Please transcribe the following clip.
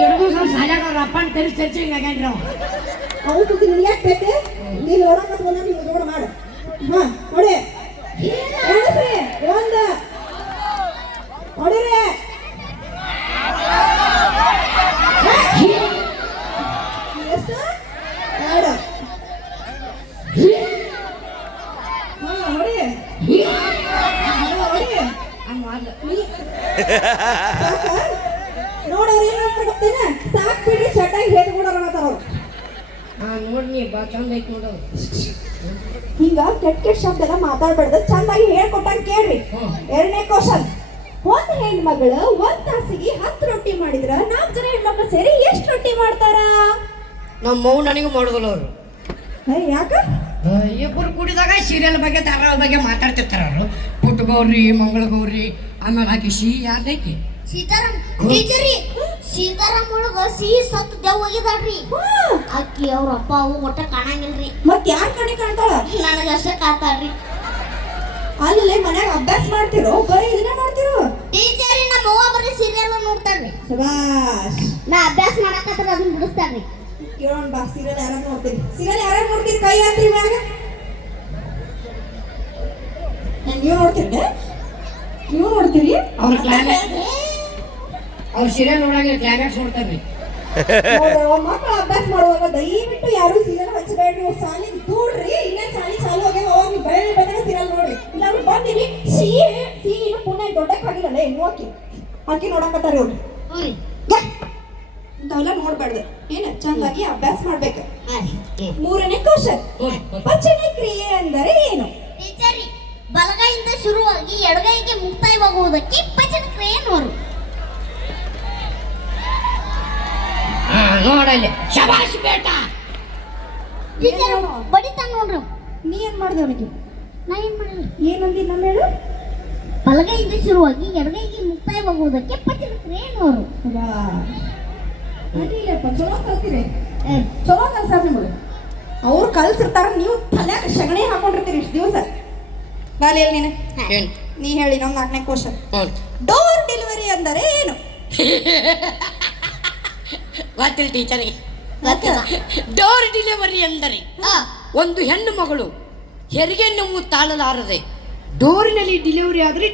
ಎಡಗು ಸ್ವಲ್ಪ ಸಾಲಾಗ ಅವ್ರ ಅಪ್ಪನ ಕರಿ ಚರ್ಚೆ ಹಿಂಗಾಗ್ಯಾನ್ರಿ ಅವ ಹೌದು ನಿನ್ಗೆ ಯಾಕೆ ಬೇಕು ನೀನು ನೋಡಕ ಹಂಗ. ಮಾಡ್ಲ ನೋಡವ್ರು ಏನ್ ಮಾಡ್ತಾರೆ ಗೊತ್ತೇನ? ಸಾಕ್ ಬಿಡ್ರಿ ಚಟಾಗಿ ಹೇದ್ ಕೊಡೋರ ಅವ್ರು. ಹಾ ನೋಡಿ ನೀ ಬಾ ಚಂದ ಐತಿ ನೋಡೋದು ಹಿಂಗ ಕೆಟ್ಟ ಕೆಟ್ಟ ಶಬ್ದ ಎಲ್ಲ ಮಾತಾಡ್ಬಾರ್ದು ಚಂದಾಗಿ ಹೇಳ್ಕೊಟ್ಟಂಗ ಕೇಳ್ರಿ. ಎರಡನೇ ಕ್ವಶನ್ ಒಂದ್ ಹೆಣ್ಮಗಳು ಒಂದ್ ತಾಸಿಗೆ ಹತ್ತು ರೊಟ್ಟಿ ಮಾಡಿದ್ರ ನಾಲ್ಕು ಜನ ಹೆಣ್ಮಕ್ಳು ಸೇರಿ ಎಷ್ಟು ರೊಟ್ಟಿ ಮಾಡ್ತಾರ? ನಮ್ಮ ಮೌ ನನಗೂ ಮಾಡೋದಿಲ್ಲ ಅವರು. ಯಾಕ? ಇಬ್ಬರು ಕುಡಿದಾಗ ಸೀರಿಯಲ್ ಬಗ್ಗೆ ಧಾರಾವಾಹಿ ಬಗ್ಗೆ ಮಾತಾಡ್ತಿರ್ತಾರ ಅವರು. ಗೌರಿ ಮಂಗಳ ಗೌರಿ ಆಮೇಲೆ ಹಾಕಿ ಸಿ ಯಾರ್ದೈತಿ ಸೀತಾರಾಮ್ ಟೀಚರಿ ಸೀತಾರಾಮ್ ಒಳಗ ಸಿಹಿ ಸತ್ತು ದೇವ್ ಹೋಗಿದಾಳ್ರಿ. ಅಕ್ಕಿ ಅವ್ರ ಅಪ್ಪ ಅವು ಒಟ್ಟ ಕಾಣಂಗಿಲ್ರಿ. ಮತ್ ಯಾರ್ ಕಡೆ ಕಾಣ್ತಾಳ? ನನಗಷ್ಟ ಕಾತಾಳ್ರಿ ಅಲ್ಲೇ ಮನ್ಯಾಗ ಅಭ್ಯಾಸ ಮಾಡ್ತಿರೋ ಬರೀ ಇದನ್ನ ಮಾಡ್ತಿರೋ? ಟೀಚರಿ ನಮ್ಮ ಅವ್ವ ಬರೀ ಸೀರಿಯಲ್ ನೋಡ್ತಾಳ್ರಿ. ಶಬಾಷ್. ನಾ ಅಭ್ಯಾಸ ಮಾಡಕತ್ತಾರ ಅದನ್ನ ಬಿಡಿಸ್ತಾರ್ರಿ ಕೇಳೋಣ ಬಾ ಸೀರಿಯಲ್ ಯಾರಾದ್ರೂ ನೋಡ್ತೀರಿ ಸೀರಿಯಲ್ ಯಾರಾದ್ರೂ ನೋಡ್ತೀರಿ ಕೈ ಹಾಕ್ರಿ ಮ್ಯಾಗ ನೀವು ನೋಡ್ತೀರಿ ನೀವು ನೋಡ್ತೀರಿ ಅವ್ರ ಕ್ಲೈಮ್ಯಾಕ್ಸ್ ಅವ್ರ ಸೀರಿಯಲ್ ನೋಡಂಗಿಲ್ಲ ಕ್ಲೈಮ್ಯಾಕ್ಸ್ ನೋಡ್ತಾರ್ರಿ ಮಕ್ಕಳು ಅಭ್ಯಾಸ ಮಾಡುವಾಗ ದಯವಿಟ್ಟು ಯಾರು ಸೀರಿಯಲ್ ಹಚ್ಚಬೇಡ್ರಿ ಅವ್ರ ಸಾಲಿಗೆ ದೂಡ್ರಿ ಇನ್ನೇ ಸಾಲಿ ಚಾಲು ಆಗ್ಯಾವ ಹೋಗಿ ಬೆಳ್ಳಿ ಬಂದಾಗ ಸೀರಿಯಲ್ ನೋಡ್ರಿ. ಇಲ್ಲಾಂದ್ರೆ ಬಂದಿರಿ ಸಿ ಸಿ ಇನ್ನು ಪುಣ್ಯ ದೊಡ್ಡಕ್ಕೆ ಆಗಿರಲ್ಲ ಏನು ಆಕಿ ಆಕಿ ನೋಡಕತ್ತಾರ ಇವ್ರಿ. ಇಂಥವೆಲ್ಲ ನೋಡ್ಬಾರ್ದು. ಏನು ಚಂದಾಗಿ ಅಭ್ಯಾಸ ಮಾಡ್ಬೇಕು. ಮೂರನೇ ಕೌಶಲ್. ಪಚನ ಕ್ರಿಯೆ ಅಂದರೆ ಏನು ಟೀಚರಿ ಬಲಗೈಯಿಂದ ಶುರುವಾಗಿ ಎಡಗೈಗೆ ಪಚನ ಕ್ರಿಯೆ ನೋರು ನೋಡಲ್ಲಿ ಶಬಾಷ್ ಬೇಟ. ಟೀಚರ್ ಬಡಿತಾನ ನೋಡ್ರಿ ಅವ. ನೀ ಏನ್ ಮಾಡ್ದೆ ಅವನಿಗೆ ನಾ ಏನ್ ಮಾಡಿಲ್ಲ ಏನಂದಿ ನಮ್ಮ ಹೇಳು? ಬಲಗೈಗೆ ಶುರುವಾಗಿ ಎಡಗೈಗೆ ಮುಕ್ತಾಯವಾಗುವುದಕ್ಕೆ ಪಚನ ಕ್ರಿಯೆ ನೋರು ಅಡಿಲ್ಲಪ್ಪ ಚಲೋ ಕಲ್ತಿರಿ. ಚಲೋ ಕಲ್ಸಾರ ನಿಮಗೆ. ಅವ್ರು ಕಲ್ಸಿರ್ತಾರ ನೀವು ತಲ್ಯಾಗ ಸಗಣಿ ಹಾಕೊಂಡಿರ್ತೀರಿ ಇಷ್ಟು ದಿವಸ. ಗಾಲಿಯಲ್ಲಿ ನೀನು. ನೀ ಹೇಳಿ ನಮ್ಮ ನಾಲ್ಕನೇ ಕ್ವಶನ್ ಡೋರ್ ಡೆಲಿವರಿ ಅಂದರೆ ಏನು? ಗೊತ್ತಿಲ್ಲ ಟೀಚರ್ಗೆ ಗೊತ್ತಿಲ್ಲ. ಡೋರ್ ಡೆಲಿವರಿ ಅಂದರೆ ಆ, ಒಂದು ಹೆಣ್ಣು ಮಗಳು ಹೆರಿಗೆ ನೋವು ತಾಳಲಾರದೆ ಡೋರಿನಲ್ಲಿ ಡೆಲಿವರಿ ಆದರೆ